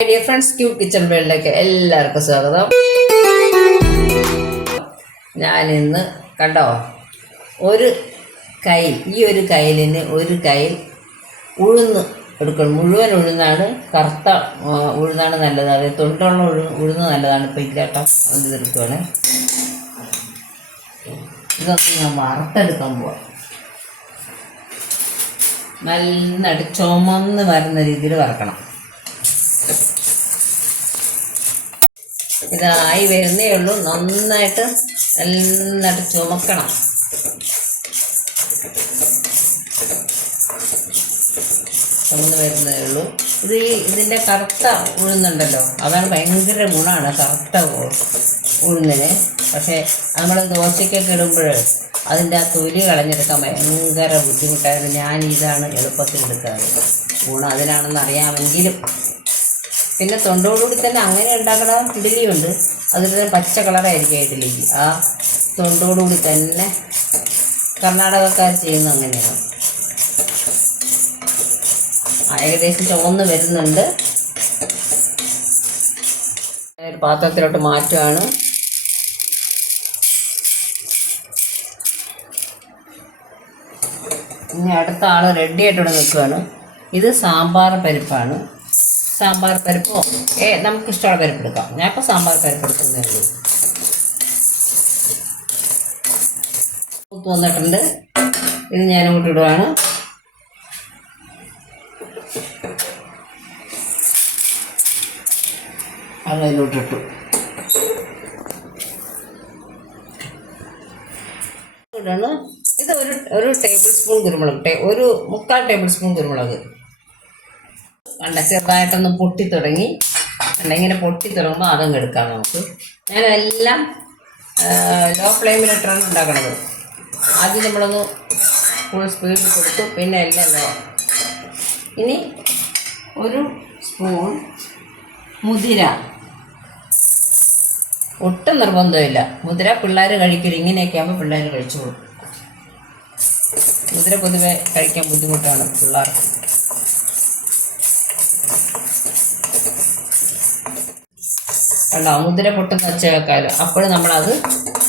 Dear friends cute kitchen വേൾഡിലേക്ക് എല്ലാവർക്കും സ്വാഗതം. ഞാൻ ഇന്ന് കണ്ടോ ഒരു കൈ ഈ ഒരു കയ്യിലിന് ഒരു കൈ ഉഴുന്ന് എടുക്കണം. മുഴുവൻ ഉഴുന്നാണ് കറുത്ത ഉഴുന്നാണ് നല്ലത്. അതായത് തൊണ്ടുള്ള ഉഴു ഉഴുന്ന് നല്ലതാണ്. ഇപ്പം ഇല്ലാട്ടോ അത് ഇതെടുക്കുവാണ് ഇതൊക്കെ ഞാൻ വറുത്തെടുക്കാൻ പോവാം. നന്നായിട്ട് ചുമന്ന് വരുന്ന രീതിയിൽ വറക്കണം. ഇതായി വരുന്നേ ഉള്ളൂ. നന്നായിട്ട് നന്നായിട്ട് ചുമക്കണം. ചുമന്ന് വരുന്നേ ഉള്ളൂ. ഇത് ഈ ഇതിന്റെ കറുത്ത ഉഴുന്നുണ്ടല്ലോ. അതാണ് ഭയങ്കര ഗുണമാണ് കറുത്ത ഉഴുന്നിന്. പക്ഷേ നമ്മൾ ദോശയ്ക്കൊക്കെ ഇടുമ്പോൾ അതിന്റെ ആ തൊലി കളഞ്ഞെടുക്കാൻ ഭയങ്കര ബുദ്ധിമുട്ടായിരുന്നു. ഞാൻ ഇതാണ് എളുപ്പത്തിൽ എടുക്കാറ് ഗുണം അതിനാണെന്ന് അറിയാമെങ്കിലും പിന്നെ തൊണ്ടോടുകൂടി തന്നെ അങ്ങനെ ഉണ്ടാക്കണ ഇഡ്ഡലിയുണ്ട്. അതിൽ തന്നെ പച്ച കളറായിരിക്കും ഇഡ്ഡലിക്ക്. ആ തൊണ്ടോടുകൂടി തന്നെ കർണാടകക്കാർ ചെയ്യുന്നത് അങ്ങനെയാണ്. ഏകദേശം ചുവന്ന് വരുന്നുണ്ട്. ഒരു പാത്രത്തിലോട്ട് മാറ്റുകയാണ് ഇനി അടുത്ത ആൾ റെഡി ആയിട്ടിവിടെ നിൽക്കുകയാണ് ഇത് സാമ്പാർ പരിപ്പാണ്. സാമ്പാർ പരിപ്പോ. ഏ നമുക്ക് ഇഷ്ടമുള്ള പരിപ്പ് എടുക്കാം. ഞാൻ ഇപ്പോൾ സാമ്പാർ പരിപ്പ് എടുക്കുന്നേ ഉള്ളൂ. ഉപ്പ് വന്നിട്ടുണ്ട്. ഇത് ഞാൻ അങ്ങോട്ട് ഇടുവാണ്. അത് അതിലോട്ട് ഇട്ടു. ഇത് ഒരു ഒരു ടേബിൾ സ്പൂൺ കുരുമുളക്. ഒരു മുക്കാൽ ടേബിൾ സ്പൂൺ കുരുമുളക്. കണ്ട ചെറുതായിട്ടൊന്ന് പൊട്ടി തുടങ്ങി. കണ്ട ഇങ്ങനെ പൊട്ടി തുടങ്ങുമ്പോൾ അതങ്ങ് എടുക്കാം നമുക്ക്. ഞാനെല്ലാം ലോ ഫ്ലെയിമിലിട്ടാണ് ഉണ്ടാക്കുന്നത് ആദ്യം നമ്മളൊന്ന് ഫുൾ സ്പീഡിൽ കൊടുത്തു പിന്നെ എല്ലാം ലോ ഇനി ഒരു സ്പൂൺ മുതിര. ഒട്ടും നിർബന്ധമില്ല. മുതിര പിള്ളേർ കഴിക്കരുത് ഇങ്ങനെയൊക്കെ ആകുമ്പോൾ പിള്ളേർ കഴിച്ചോളും. മുതിര പൊതുവെ കഴിക്കാൻ ബുദ്ധിമുട്ടാണ് പിള്ളേർക്ക്. കണ്ടോ? മുതിര പൊട്ടുന്ന വെച്ച വെക്കാലോ അപ്പോഴും നമ്മളത്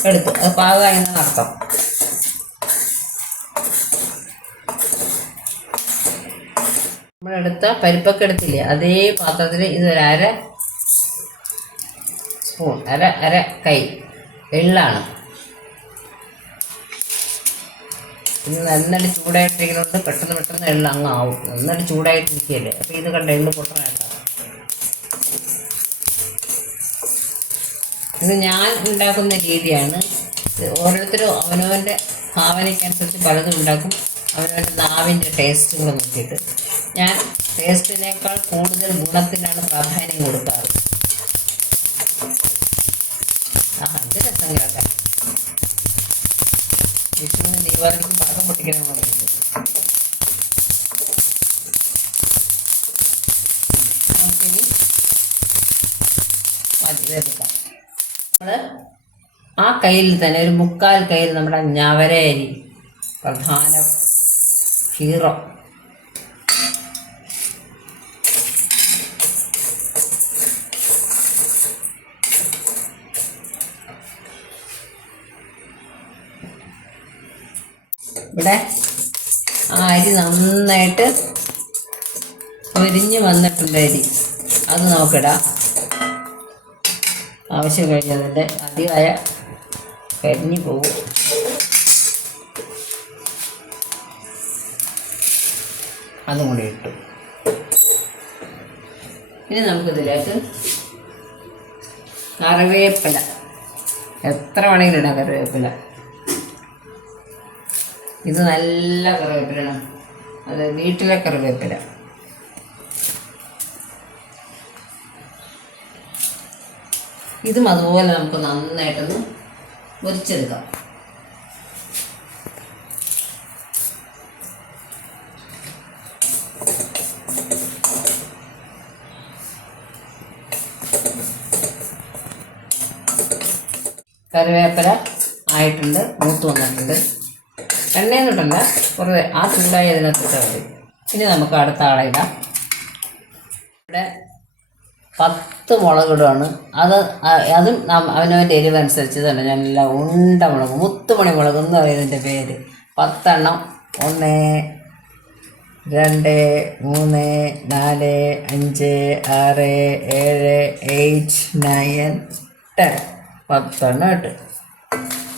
എടുത്തു. അത് പാകമായി എന്നാണ് അർത്ഥം നമ്മളെടുത്ത പരിപ്പൊക്കെ എടുത്തില്ലേ? അതേ പാത്രത്തിൽ ഇതൊരു അര സ്പൂൺ അര അര കൈ എള്ളാണ് ഇത് നന്നായിട്ട് ചൂടായിട്ടിരിക്കുന്നുണ്ട് പെട്ടെന്ന് പെട്ടെന്ന് എള്ള അങ്ങ് ആവും. നന്നായിട്ട് ചൂടായിട്ടിരിക്കുകയല്ലേ? അപ്പോൾ ഇത് കണ്ട? എള്ള് പൊട്ടണേണ്ട ഇത് ഞാൻ ഉണ്ടാക്കുന്ന രീതിയാണ്. ഓരോരുത്തരും അവനവന്റെ ഭാവനയ്ക്കനുസരിച്ച് പലതും ഉണ്ടാക്കും. അവനവന്റെ നാവിന്റെ ടേസ്റ്റ് കൂടെ നോക്കിയിട്ട്. ഞാൻ ടേസ്റ്റിനേക്കാൾ കൂടുതൽ ഗുണത്തിനാണ് പ്രാധാന്യം കൊടുക്കാറ്. ആ അത് രസം കേൾക്കാം വിഷ്ണുവിന് പൊട്ടിക്കണം പറയുന്നത് നമുക്കിനി മതി ഇതെടുക്കാം ആ കയ്യിൽ തന്നെ ഒരു മുക്കാൽ കയ്യിൽ നമ്മുടെ ഞവരേരി പ്രധാന ഹീറോ ഇവിടെ ആ അരി നന്നായിട്ട് പൊരിഞ്ഞ് വന്നിട്ടുണ്ട് അരി. അത് നോക്കിടാം ആവശ്യം കഴിഞ്ഞതിന്റെ അധികമായ കരിഞ്ഞു പോകും. അതും കൂടി ഇട്ടു. ഇനി നമുക്കിതിലേക്ക് കറിവേപ്പില. എത്ര വേണമെങ്കിലും ഇടാം കറിവേപ്പില. ഇത് നല്ല കറിവേപ്പിലാണ് അത് വീട്ടിലെ കറിവേപ്പില. ഇതും അതുപോലെ നമുക്ക് നന്നായിട്ടൊന്ന് മുരിച്ചെടുക്കാം. കറിവേപ്പില ആയിട്ടുണ്ട് മൂത്ത് വന്നിട്ടുണ്ട്. എണ്ണയൊന്നുമിട്ടല്ല കുറേ ആ ചൂടായി അതിനകത്ത് ഇട്ടാൽ മതി. ഇനി നമുക്ക് അടുത്ത ആളെ ഇടാം. ഇവിടെ പത്ത് മുളകിടുകയാണ് അത് അതും അവനവന്റെ അവനവന്റെ എരിവനുസരിച്ച് തന്നെ. ഞാൻ എല്ലാം ഉണ്ട മുളക് മുത്തുമണി മുളക് എന്ന് പറയുന്നതിന്റെ പേര്. പത്തെണ്ണം. ഒന്ന് രണ്ട് മൂന്ന് നാല് അഞ്ച് ആറ് ഏഴ് എയ്റ്റ് നയൻ ടെൻ. പത്തെണ്ണം ഇട്ട്.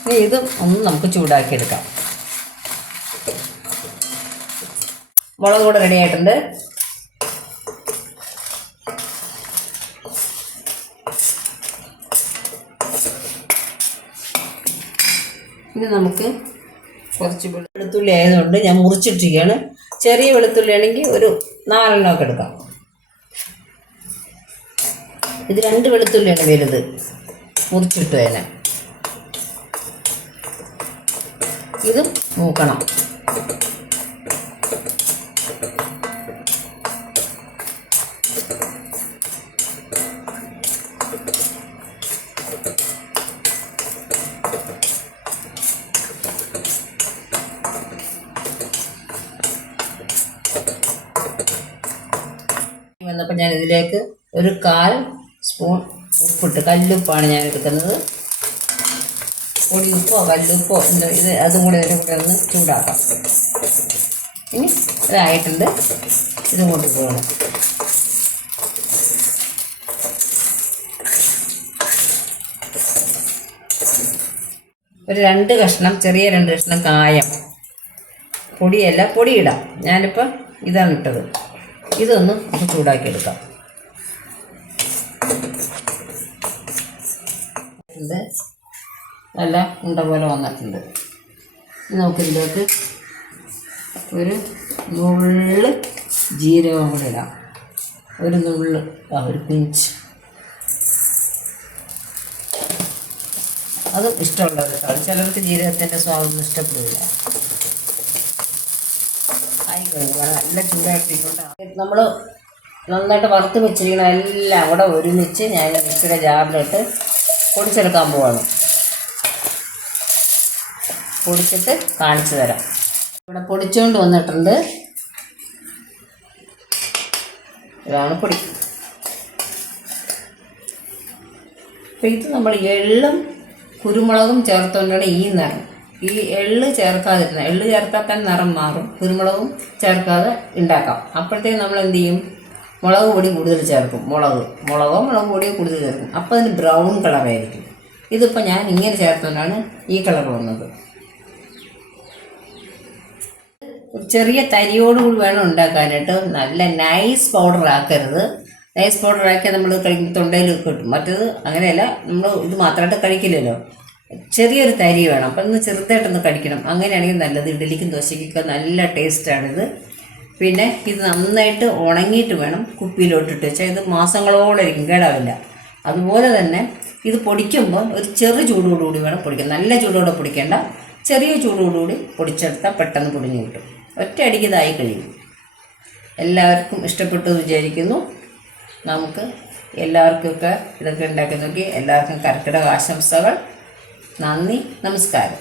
ഇനി ഇതും ഒന്ന് നമുക്ക് ചൂടാക്കിയെടുക്കാം. മുളക് കൂടെ റെഡി ആയിട്ടുണ്ട്. നമുക്ക് കുറച്ച് വെളുത്തുള്ളി ആയതുകൊണ്ട് ഞാൻ മുറിച്ചിട്ടിരിക്കുകയാണ്. ചെറിയ വെളുത്തുള്ളി ആണെങ്കിൽ ഒരു നാലെണ്ണമൊക്കെ എടുക്കാം. ഇത് രണ്ട് വെളുത്തുള്ളിയാണ് വലുത്. മുറിച്ചിട്ടു തന്നെ. ഇതും മൂക്കണം. വന്നപ്പോൾ ഞാൻ ഇതിലേക്ക് ഒരു കാൽ സ്പൂൺ ഉപ്പിട്ട് കല്ലുപ്പാണ് ഞാൻ എടുക്കുന്നത്. പൊടിയുപ്പോ കല്ലുപ്പോ ഇത് അതും കൂടെ ഒരു കൂടെ ഒന്ന് ചൂടാക്കാം. ഇനി ഇതായിട്ടുണ്ട് ഇതും കൊണ്ട് പോകണം ഒരു രണ്ട് കഷ്ണം ചെറിയ രണ്ട് കഷ്ണം കായം. പൊടിയല്ല പൊടിയിടാം. ഞാനിപ്പോൾ ഇതാണ് ഇട്ടത്. ഇതൊന്ന് നമുക്ക് ചൂടാക്കി എടുക്കാം ഇത് നല്ല ഉണ്ട പോലെ വന്നിട്ടുണ്ട്. നമുക്ക് നമുക്കിതിലേക്ക് ഒരു നുള്ള് ജീരകം കൂടെ ഇടാം. ഒരു നുള്ള് ആ ഒരു പിഞ്ച്. അത് ഇഷ്ടമുള്ളവർ ചിലർക്ക് ജീരകത്തിന്റെ സ്വാദൊന്നും ഇഷ്ടപ്പെടില്ല. നല്ല ചൂടായിട്ടിരിക്കൊണ്ട് നമ്മൾ നന്നായിട്ട് വറുത്ത് വെച്ചിരിക്കണ എല്ലാം കൂടെ ഒരുമിച്ച് ഞാൻ മിക്സിയുടെ ജാറിലിട്ട് പൊടിച്ചെടുക്കാൻ പോവാണ്. പൊടിച്ചിട്ട് കാണിച്ചു തരാം. ഇവിടെ പൊടിച്ചുകൊണ്ട് വന്നിട്ടുണ്ട്. ഇതാണ് പൊടി. അപ്പം ഇത് നമ്മൾ എള്ളും കുരുമുളകും ചേർത്തുകൊണ്ടാണ് ഈ നിറം. ഈ എള്ള് ചേർക്കാതിരുന്ന എള്ള് ചേർത്താൽ തന്നെ നിറം മാറും. കുരുമുളകും ചേർക്കാതെ ഉണ്ടാക്കാം. അപ്പോഴത്തേക്ക് നമ്മൾ എന്ത് ചെയ്യും? മുളക് പൊടി കൂടുതൽ ചേർക്കും. മുളക്. മുളകോ മുളക് പൊടിയോ കൂടുതൽ ചേർക്കും. അപ്പോൾ അതിന് ബ്രൗൺ കളറായിരിക്കും ഇതിപ്പോൾ ഞാൻ ഇങ്ങനെ ചേർത്തുകൊണ്ടാണ് ഈ കളർ വന്നത്. ചെറിയ തരിയോടുകൂടി വേണം ഉണ്ടാക്കാനായിട്ട്. നല്ല നൈസ് പൗഡർ ആക്കരുത്. നൈസ് പൗഡർ ആക്കിയാൽ നമ്മൾ കഴിക്കുമ്പോൾ തൊണ്ടയിൽ കിട്ടും. മറ്റത് അങ്ങനെയല്ല നമ്മൾ ഇത് മാത്രമായിട്ട് കഴിക്കില്ലല്ലോ. ചെറിയൊരു തരി വേണം. അപ്പം ഒന്ന് ചെറുതായിട്ടൊന്ന് കടിക്കണം. അങ്ങനെയാണെങ്കിൽ നല്ലത്. ഇഡലിക്കും ദോശയ്ക്കൊക്കെ നല്ല ടേസ്റ്റാണിത്. പിന്നെ ഇത് നന്നായിട്ട് ഉണങ്ങിയിട്ട് വേണം കുപ്പിയിലോട്ടിട്ട് വെച്ചാൽ ഇത് മാസങ്ങളോളം ഇരിക്കും. കേടാവില്ല. അതുപോലെ തന്നെ ഇത് പൊടിക്കുമ്പോൾ ഒരു ചെറു ചൂടോടുകൂടി വേണം പൊടിക്കാൻ. നല്ല ചൂടോടെ പൊടിക്കേണ്ട. ചെറിയ ചൂടോടുകൂടി പൊടിച്ചെടുത്താൽ പെട്ടെന്ന് പൊടിഞ്ഞു കിട്ടും. ഒറ്റയടിക്ക് ഇതായി കഴിയും. എല്ലാവർക്കും ഇഷ്ടപ്പെട്ടു വിചാരിക്കുന്നു. നമുക്ക് എല്ലാവർക്കൊക്കെ ഇതൊക്കെ ഉണ്ടാക്കി നോക്കി. എല്ലാവർക്കും കർക്കിടക ആശംസകൾ. നന്ദി നമസ്കാരം.